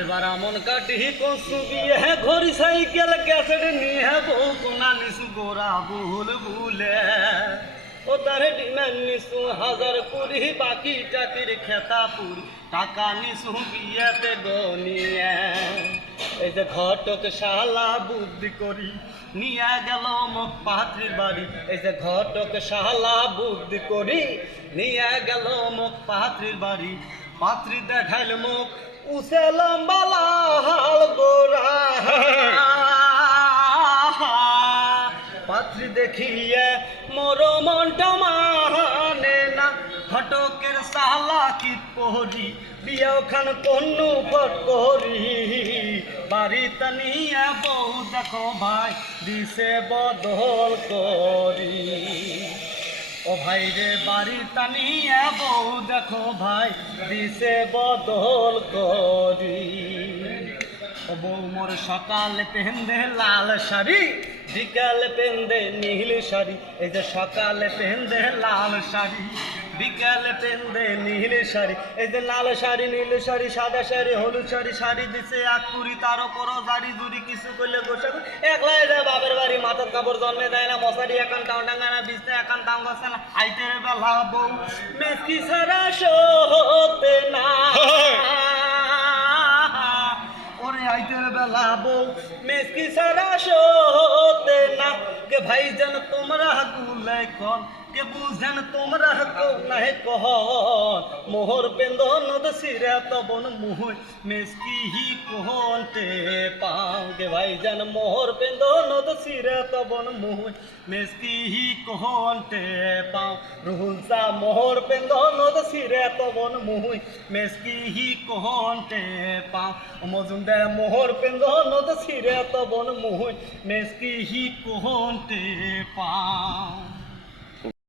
এবার আমন কাটি কসু বিয়ে ঘড়ি সাইকেল ক্যাসেট নিয়ে বউ কোনা নিসু গোরা ভুল ভুলে ও তার ডিমান্ড নিসু 1000 বাকি চাকির খেতা পুরি টাকা নিসু বিয়েতে গনিয়ে এই যে ঘটক শালা বুদ্ধি করি নিয়ে গেল মুখ পাত্রীর বাড়ি এই যে ঘটক শালা বুদ্ধি করি নিয়ে গেল মুখ পাত্রীর বাড়ি পাত্রী দেখাইল মুখ উসে লম্বা লাল গোরা পাত্রী দেখিয়ে মোর মনটা মানে না ঘটকের সালা কি পহরি বিয়াও খান কন্নু ফট করি বাড়িতে নিয়ে বউ দেখো ভাই দিছে বদল করি ও ভাই রে বাড়ি টানিয়ে বউ দেখো ভাই দিছে বদল করি ও বউ মোর সকালে পেন্দে লাল শাড়ি বিকালে পেন্দে নীল শাড়ি এই যে সকালে পেন্দে লাল শাড়ি বিকালে পেন্দে নীল শাড়ি এই যে লাল শাড়ি নীল শাড়ি সাদা শাড়ি হলুদ শাড়ি শাড়ি দিছে আকুরি তার উপরও জারি জুরি কিছু করলে গোসা একলাই যায় বাপের বাড়ি মাথার কাপড় জন্মে দেয় না মশারি এখন টাও ডাঙ্গা না বিছতে এখন টাও গছে না আইতের বেলা বউ মেসকি সারা সতে না ওরে আইতের বেলা বউ মেসকি সারা সতে না কে ভাই যেন তোমরা গুলে কন কে বুঝেন তোমরা কো নাই কহ মোহর পেন্দন সিরে তবন মুহুই মেসকি হি কোহনতে পাও কে ভাই যেন মোহর পেন্দন সিরে তবন মুহুই মেসকি হি কোহনতে পাও রুহুলসা মোহর পেন্দন সিরে তবন মুহুই মেসকি হি কোহনতে পাও মজুমদে মোহর পেন্দন সিরে তবন মুহুই মেসকি হি কোহনতে পাও।